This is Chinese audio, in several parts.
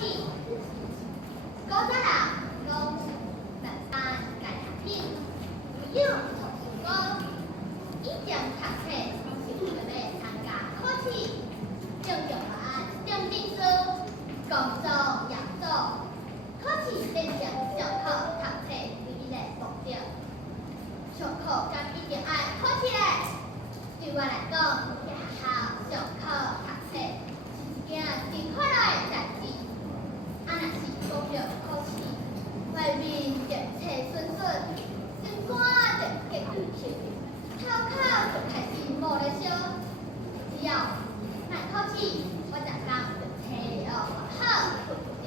试。古早人讲，万般皆读品，唯有读书高。以前读册是为了参加考试，正常案、正证书、工作、业组。考试变成上课读册唯一的目的。上课敢一定爱考试嘞？对我来讲，入学校上课读册是一件真快乐的代志。若是讲到考试，外面政策顺顺，心肝就结对去，头壳就开始无咧烧。只要莫考试，我逐工就体学好，困不着。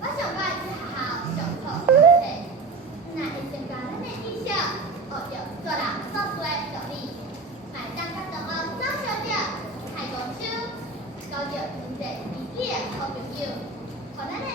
我上摆去学校上课读册，若会增加咱的意识，学着做人做事的道理，卖当甲同学做小姐，开公手，交着真侪知己的好朋友，互咱的